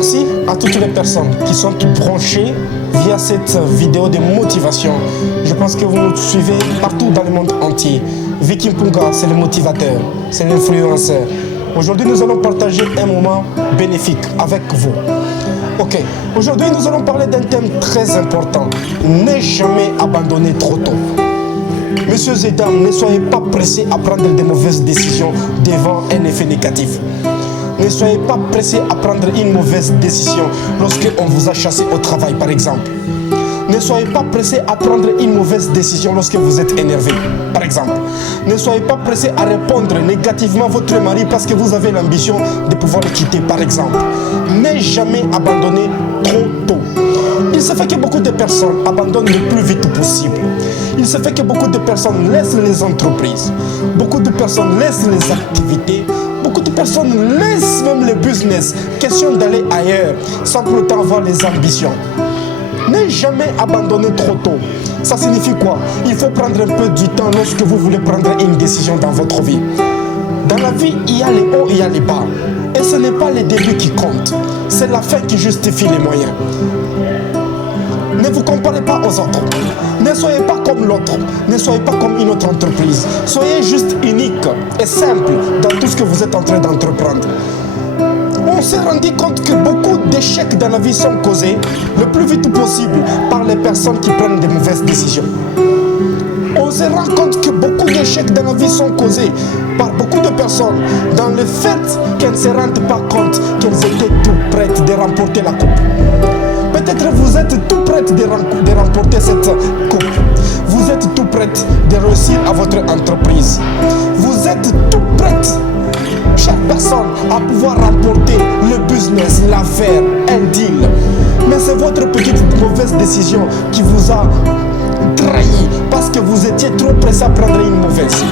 Merci à toutes les personnes qui sont branchées via cette vidéo de motivation. Je pense que vous nous suivez partout dans le monde entier. Vicky Mpunga, c'est le motivateur, c'est l'influenceur. Aujourd'hui, nous allons partager un moment bénéfique avec vous. Ok, aujourd'hui, nous allons parler d'un thème très important. Ne jamais abandonner trop tôt. Messieurs et dames, ne soyez pas pressés à prendre de mauvaises décisions devant un effet négatif. Ne soyez pas pressés à prendre une mauvaise décision lorsqu'on vous a chassé au travail, par exemple. Ne soyez pas pressés à prendre une mauvaise décision lorsque vous êtes énervé, par exemple. Ne soyez pas pressés à répondre négativement à votre mari parce que vous avez l'ambition de pouvoir le quitter, par exemple. Ne jamais abandonner trop tôt. Il se fait que beaucoup de personnes abandonnent le plus vite possible. Il se fait que beaucoup de personnes laissent les entreprises. Beaucoup de personnes laissent les activités. Beaucoup de personnes laissent même le business. Question d'aller ailleurs sans pour autant avoir les ambitions. Ne jamais abandonner trop tôt. Ça signifie quoi? Il faut prendre un peu du temps lorsque vous voulez prendre une décision dans votre vie. Dans la vie, il y a les hauts et il y a les bas. Et ce n'est pas les débuts qui comptent. C'est la fin qui justifie les moyens. Ne vous comparez pas aux autres. Ne soyez pas comme l'autre. Ne soyez pas comme une autre entreprise. Soyez juste unique et simple dans tout ce que vous êtes en train d'entreprendre. On s'est rendu compte que beaucoup d'échecs dans la vie sont causés le plus vite possible par les personnes qui prennent de mauvaises décisions. On se rend compte que beaucoup d'échecs dans la vie sont causés par beaucoup de personnes dans le fait qu'elles ne se rendent pas compte qu'elles étaient tout prêtes de remporter la coupe. Peut-être vous êtes tout prête de remporter cette coupe. Vous êtes tout prête de réussir à votre entreprise. Vous êtes tout prête, chaque personne, à pouvoir remporter le business, l'affaire, un deal. Mais c'est votre petite mauvaise décision qui vous a trahi parce que vous étiez trop pressé à prendre une mauvaise.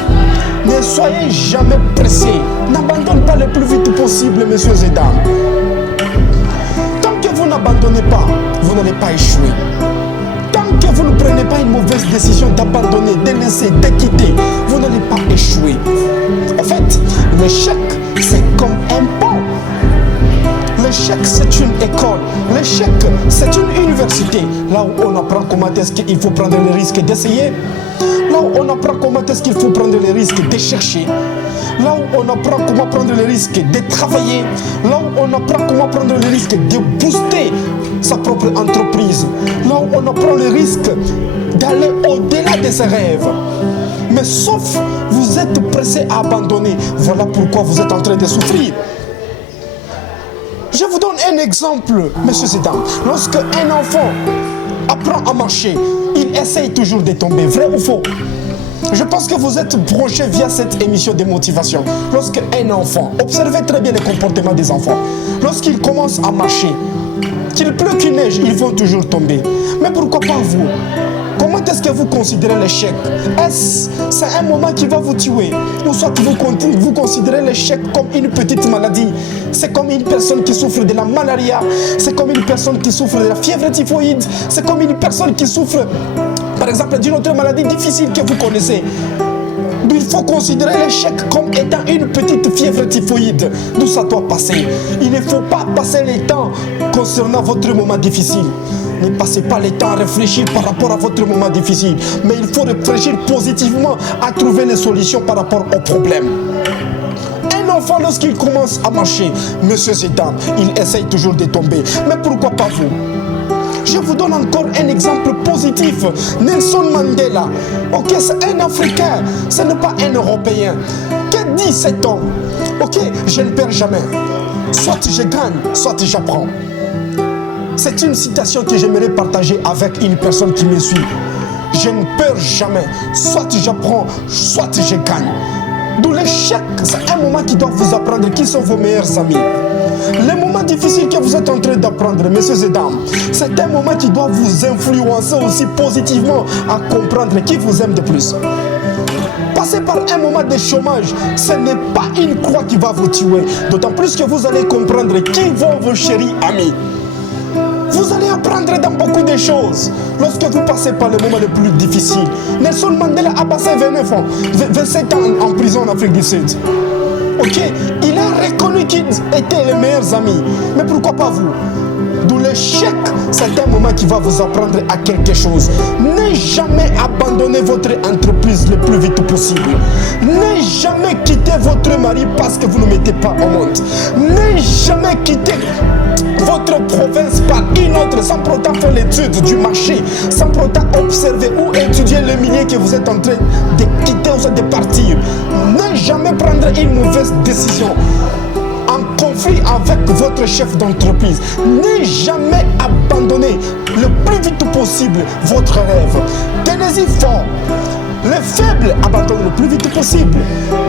Ne soyez jamais pressés. N'abandonnez pas le plus vite possible, messieurs et dames. Tant que vous n'abandonnez pas, vous n'allez pas échouer. Tant que vous ne prenez pas une mauvaise décision d'abandonner, de laisser, de quitter, vous n'allez pas échouer. En fait, l'échec, c'est comme un pont. L'échec, c'est une école. L'échec, c'est une université. Là où on apprend comment est-ce qu'il faut prendre le risque d'essayer. Là où on apprend comment est-ce qu'il faut prendre le risque de chercher. Là où on apprend comment prendre le risque de travailler. Là où on apprend comment prendre le risque de booster sa propre entreprise. Là où on apprend le risque d'aller au-delà de ses rêves. Mais sauf vous êtes pressé à abandonner. Voilà pourquoi vous êtes en train de souffrir. Je vous donne un exemple, messieurs et dames. Lorsque un enfant apprend à marcher, il essaye toujours de tomber. Vrai ou faux? Je pense que vous êtes branchés via cette émission de motivation. Lorsque un enfant, observez très bien le comportement des enfants. Lorsqu'ils commencent à marcher, qu'il pleut, qu'il neige, ils vont toujours tomber. Mais pourquoi pas vous? Comment est-ce que vous considérez l'échec? Est-ce c'est un moment qui va vous tuer? Ou soit vous considérez l'échec comme une petite maladie? C'est comme une personne qui souffre de la malaria. C'est comme une personne qui souffre de la fièvre typhoïde. C'est comme une personne qui souffre, par exemple, d'une autre maladie difficile que vous connaissez. Il faut considérer l'échec comme étant une petite fièvre typhoïde. D'où ça doit passer. Il ne faut pas passer le temps concernant votre moment difficile. Ne passez pas le temps à réfléchir par rapport à votre moment difficile. Mais il faut réfléchir positivement à trouver les solutions par rapport aux problèmes. Un enfant, lorsqu'il commence à marcher, messieurs et dames, il essaye toujours de tomber. Mais pourquoi pas vous? Je vous donne encore un exemple positif. Nelson Mandela. Ok, c'est un Africain. Ce n'est pas un Européen. Que dit cet homme? Ok, je ne perds jamais. Soit je gagne, soit j'apprends. C'est une citation que j'aimerais partager avec une personne qui me suit. Je ne perds jamais. Soit j'apprends, soit je gagne. D'où l'échec, c'est un moment qui doit vous apprendre qui sont vos meilleurs amis. Les moments difficiles que vous êtes en train d'apprendre, messieurs et dames, c'est un moment qui doit vous influencer aussi positivement à comprendre qui vous aime de plus. Passer par un moment de chômage, ce n'est pas une croix qui va vous tuer. D'autant plus que vous allez comprendre qui vont vos chéris amis. Vous allez apprendre dans beaucoup de choses lorsque vous passez par le moment le plus difficile. Nelson Mandela a passé 27 ans en prison en Afrique du Sud. Ok, il a reconnu qu'ils étaient les meilleurs amis. Mais pourquoi pas vous? D'où l'échec, c'est un moment qui va vous apprendre à quelque chose. Ne jamais abandonner votre entreprise le plus vite possible. Ne jamais quitter votre mari parce que vous ne mettez pas au monde. Ne jamais quitter votre province par une autre sans pour autant faire l'étude du marché, sans pour autant observer ou étudier le milieu que vous êtes en train de quitter ou de partir. Ne jamais prendre une mauvaise décision en conflit avec votre chef d'entreprise. Ne jamais abandonner le plus vite possible votre rêve. Tenez-y fort. Les faibles abandonnent le plus vite possible,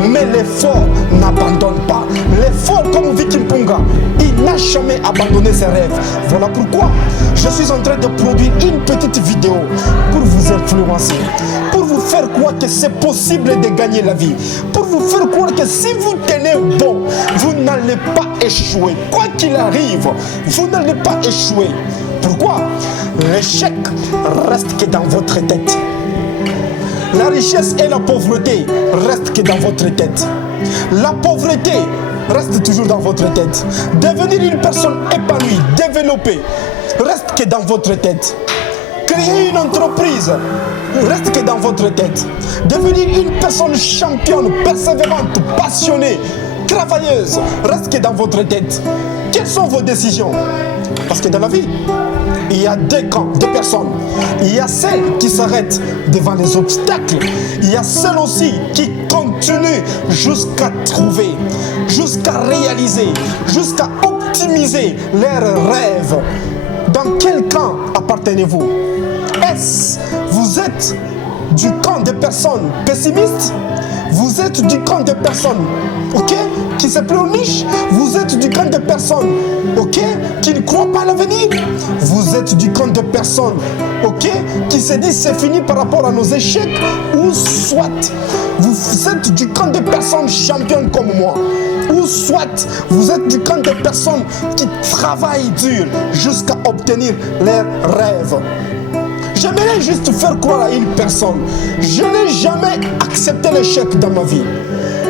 mais les forts n'abandonnent pas. Les forts comme Vicky Mpunga, il n'a jamais abandonné ses rêves. Voilà pourquoi je suis en train de produire une petite vidéo pour vous influencer, pour vous faire croire que c'est possible de gagner la vie, pour vous faire croire que si vous tenez bon, vous n'allez pas échouer. Quoi qu'il arrive, vous n'allez pas échouer. Pourquoi? L'échec reste que dans votre tête. La richesse et la pauvreté restent que dans votre tête. La pauvreté reste toujours dans votre tête. Devenir une personne épanouie, développée, reste que dans votre tête. Créer une entreprise reste que dans votre tête. Devenir une personne championne, persévérante, passionnée, travailleuse, reste que dans votre tête. Quelles sont vos décisions? Parce que dans la vie, il y a deux camps, deux personnes. Il y a celles qui s'arrêtent devant les obstacles. Il y a celles aussi qui continuent jusqu'à trouver, jusqu'à réaliser, jusqu'à optimiser leurs rêves. Dans quel camp appartenez-vous? Est-ce vous êtes du camp des personnes pessimistes? Vous êtes du camp des personnes, ok, qui se pleurnichent? Vous êtes du camp des personnes, ok, qui ne croient pas à l'avenir? Vous êtes du camp des personnes, ok, qui se disent c'est fini par rapport à nos échecs? Ou soit vous êtes du camp des personnes championnes comme moi? Ou soit vous êtes du camp des personnes qui travaillent dur jusqu'à obtenir leurs rêves? J'aimerais juste faire croire à une personne. Je n'ai jamais accepté l'échec dans ma vie.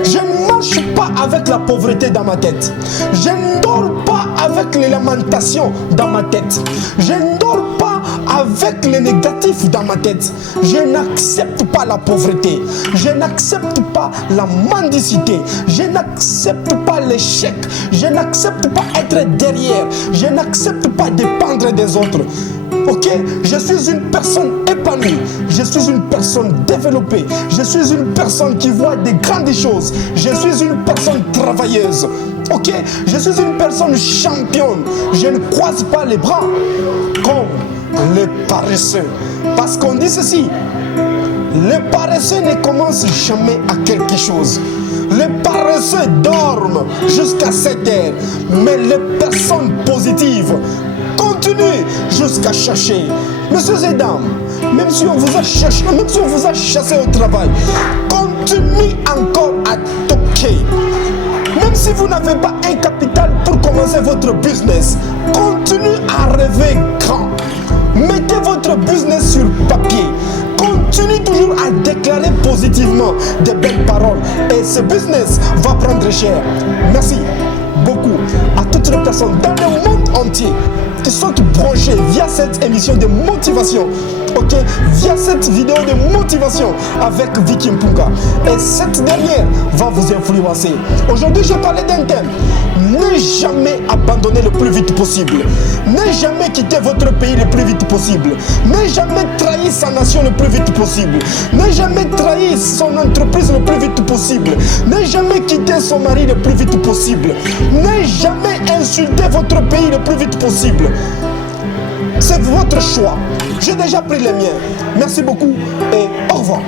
Je ne marche pas avec la pauvreté dans ma tête. Je ne dors pas avec les lamentations dans ma tête. Je ne dors pas avec les négatifs dans ma tête. Je n'accepte pas la pauvreté. Je n'accepte pas la mendicité. Je n'accepte pas l'échec. Je n'accepte pas être derrière. Je n'accepte pas dépendre des autres. Ok, je suis une personne épanouie, je suis une personne développée, je suis une personne qui voit des grandes choses, je suis une personne travailleuse, ok, je suis une personne championne, je ne croise pas les bras comme les paresseux. Parce qu'on dit ceci, les paresseux ne commencent jamais à quelque chose. Les paresseux dorment jusqu'à 7 heures, mais les personnes positives continuez jusqu'à chercher. Messieurs et dames, même si on vous a cherché, même si on vous a chassé au travail, continuez encore à toquer. Même si vous n'avez pas un capital pour commencer votre business, continuez à rêver grand. Mettez votre business sur papier. Continuez toujours à déclarer positivement de belles paroles. Et ce business va prendre cher. Merci beaucoup à toutes les personnes dans le monde entier qui sont branchés via cette émission de motivation, ok, via cette vidéo de motivation avec Vicky Mpunga. Et cette dernière va vous influencer. Aujourd'hui, je parlais d'un thème. Ne jamais abandonner le plus vite possible. Ne jamais quitter votre pays le plus vite possible. Ne jamais trahir sa nation le plus vite possible. Ne jamais trahir son entreprise le plus vite possible. Ne jamais quitter son mari le plus vite possible. Ne jamais insulter votre pays le plus vite possible. C'est votre choix. J'ai déjà pris les miens. Merci beaucoup et au revoir.